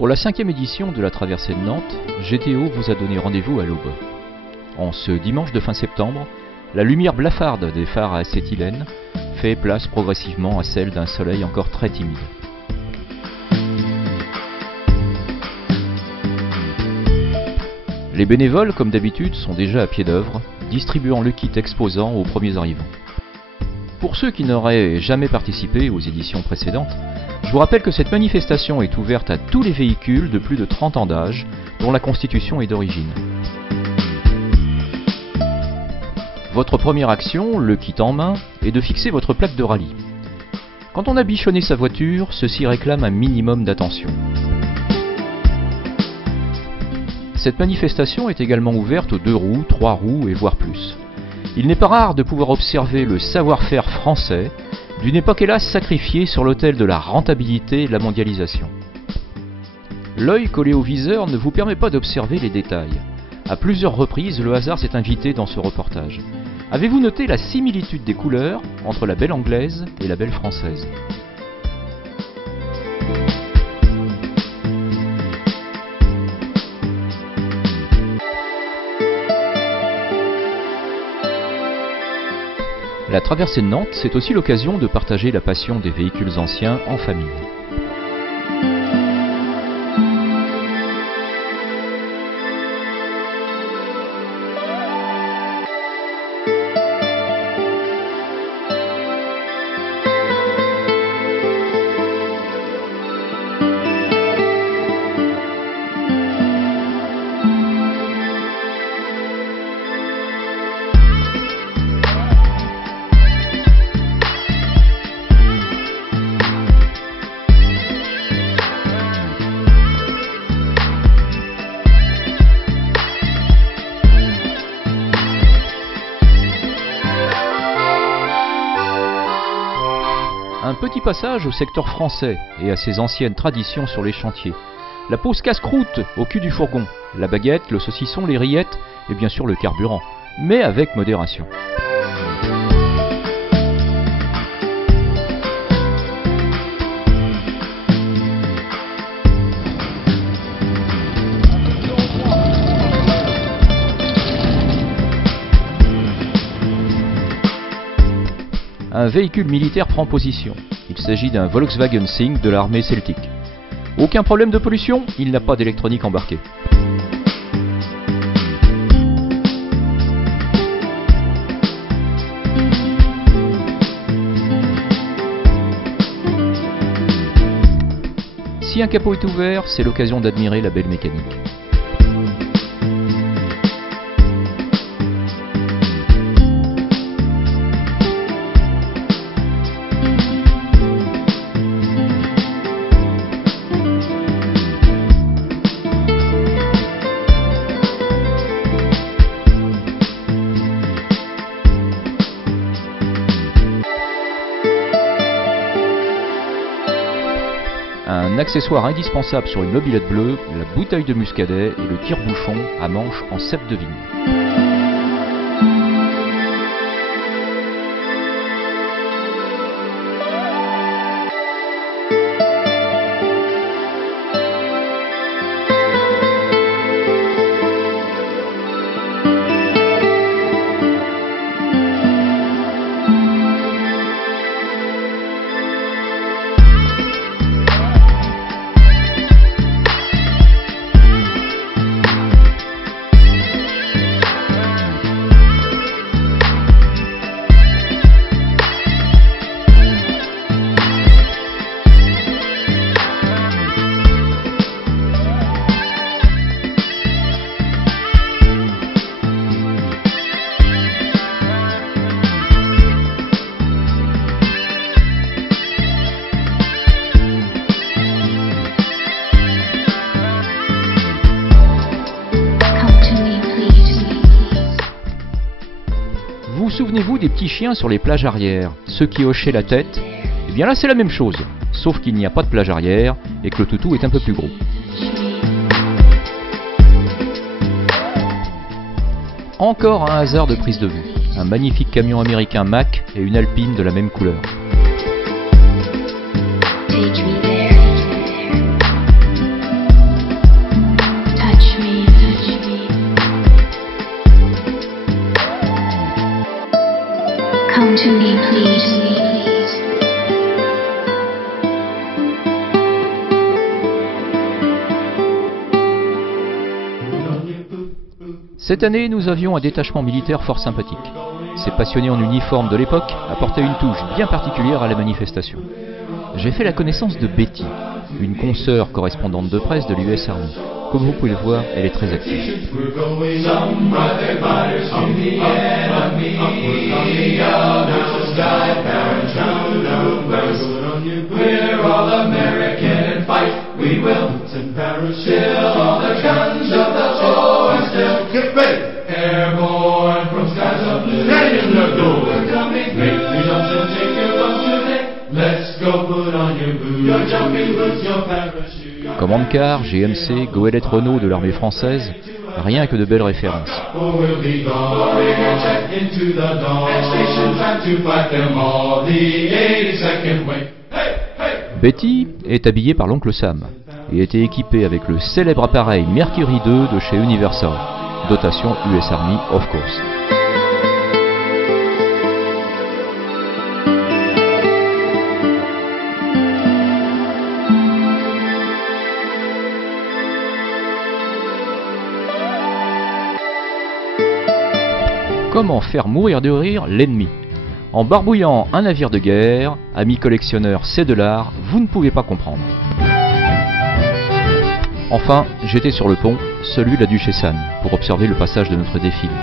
Pour la 5e édition de la traversée de Nantes, GTO vous a donné rendez-vous à l'aube. En ce dimanche de fin septembre, la lumière blafarde des phares à acétylène fait place progressivement à celle d'un soleil encore très timide. Les bénévoles, comme d'habitude, sont déjà à pied d'œuvre, distribuant le kit exposant aux premiers arrivants. Pour ceux qui n'auraient jamais participé aux éditions précédentes, je vous rappelle que cette manifestation est ouverte à tous les véhicules de plus de 30 ans d'âge dont la constitution est d'origine. Votre première action, le kit en main, est de fixer votre plaque de rallye. Quand on a bichonné sa voiture, ceci réclame un minimum d'attention. Cette manifestation est également ouverte aux 2 roues, 3 roues et voire plus. Il n'est pas rare de pouvoir observer le savoir-faire français d'une époque hélas sacrifiée sur l'autel de la rentabilité et de la mondialisation. L'œil collé au viseur ne vous permet pas d'observer les détails. À plusieurs reprises, le hasard s'est invité dans ce reportage. Avez-vous noté la similitude des couleurs entre la belle anglaise et la belle française ? La traversée de Nantes, c'est aussi l'occasion de partager la passion des véhicules anciens en famille. Un petit passage au secteur français et à ses anciennes traditions sur les chantiers. La pause casse-croûte au cul du fourgon, la baguette, le saucisson, les rillettes et bien sûr le carburant, mais avec modération. Un véhicule militaire prend position. Il s'agit d'un Volkswagen Sync de l'armée celtique. Aucun problème de pollution, il n'a pas d'électronique embarquée. Si un capot est ouvert, c'est l'occasion d'admirer la belle mécanique. Un accessoire indispensable sur une mobilette bleue, la bouteille de muscadet et le tire-bouchon à manche en cèpe de vigne. Souvenez-vous des petits chiens sur les plages arrière, ceux qui hochaient la tête? Eh bien là c'est la même chose, sauf qu'il n'y a pas de plage arrière et que le toutou est un peu plus gros. Encore un hasard de prise de vue, un magnifique camion américain Mack et une Alpine de la même couleur. to me, please. Cette année, nous avions un détachement militaire fort sympathique. Ces passionnés en uniforme de l'époque apportaient une touche bien particulière à la manifestation. J'ai fait la connaissance de Betty, une consoeur correspondante de presse de l'US Army. Comme vous pouvez le voir, elle est très active. Commande car, GMC, Goélette Renault de l'armée française, rien que de belles références. Betty est habillée par l'oncle Sam et était équipée avec le célèbre appareil Mercury 2 de chez Universal, dotation US Army of course. Comment faire mourir de rire l'ennemi? En barbouillant un navire de guerre, amis collectionneurs, c'est de l'art, vous ne pouvez pas comprendre. Enfin, j'étais sur le pont, celui de la Duchesse Anne, pour observer le passage de notre défilé.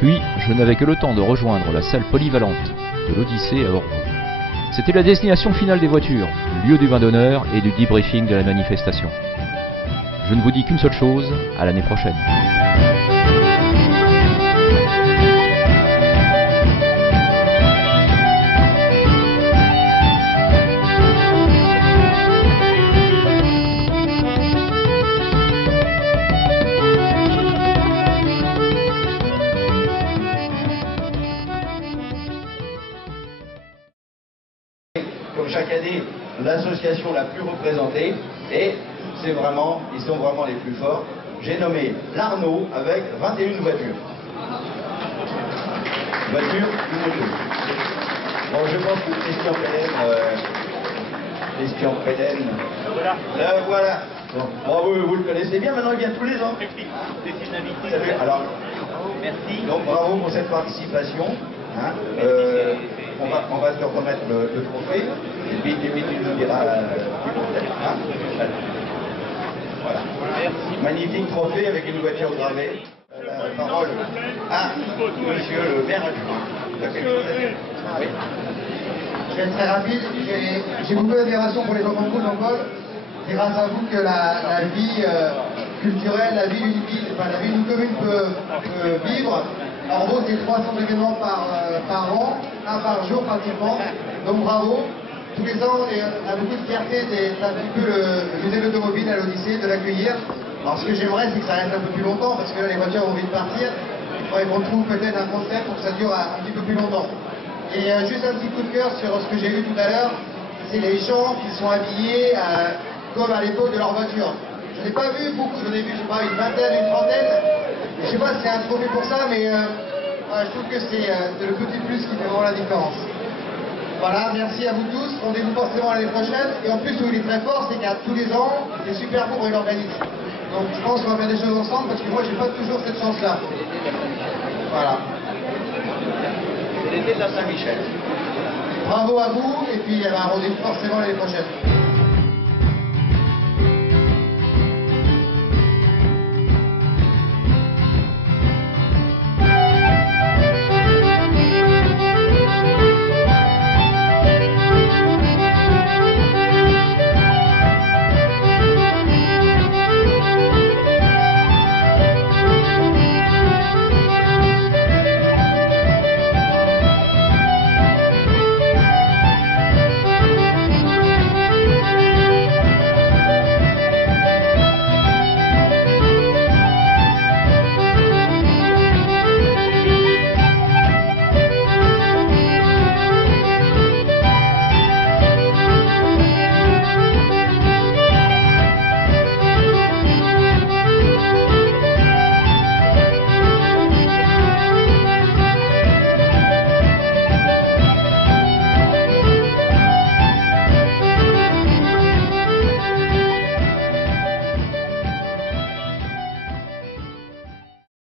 Puis, je n'avais que le temps de rejoindre la salle polyvalente de l'Odyssée à Orvaux. C'était la destination finale des voitures, lieu du vin d'honneur et du debriefing de la manifestation. Je ne vous dis qu'une seule chose, à l'année prochaine. Comme chaque année, l'association la plus représentée, et ils sont vraiment les plus forts. J'ai nommé l'Arnaud avec 21 voitures. Voitures, une auto. Bon, je pense que Christian Pellen, voilà. Bon, vous le connaissez bien, maintenant il vient tous les ans. C'est une invitée. Alors, merci. Donc bravo pour cette participation. Hein. On va te remettre le trophée, et puis tu nous diras. Voilà. Magnifique trophée avec une voiture gravée. La parole à monsieur le maire adjoint. Oui. Je vais être très rapide. J'ai beaucoup d'admiration pour les enfants de Jean-Paul. C'est grâce à vous que la vie culturelle, la vie d'une commune peut vivre. En gros, c'est 300 événements par an, un par jour pratiquement. Donc bravo. Tous les ans, on a beaucoup de fierté d'être un petit peu le musée de l'automobile à l'Odyssée, de l'accueillir. Alors ce que j'aimerais, c'est que ça reste un peu plus longtemps, parce que là, les voitures ont envie de partir. Il faudrait qu'on trouve peut-être un concept pour que ça dure un petit peu plus longtemps. Et juste un petit coup de cœur sur ce que j'ai vu tout à l'heure, c'est les gens qui sont habillés comme à l'époque de leur voiture. Je n'ai pas vu beaucoup, j'en ai vu, je sais pas, une vingtaine, une trentaine. Je sais pas si c'est un trophée pour ça, mais je trouve que c'est le petit plus qui fait vraiment la différence. Voilà, merci à vous tous. Rendez-vous forcément l'année prochaine. Et en plus, où il est très fort, c'est qu'à tous les ans, c'est super beau pour une organisme. Donc je pense qu'on va faire des choses ensemble parce que moi, j'ai pas toujours cette chance-là. Voilà. C'est l'été de la Saint-Michel. Bravo à vous et puis rendez-vous forcément l'année prochaine.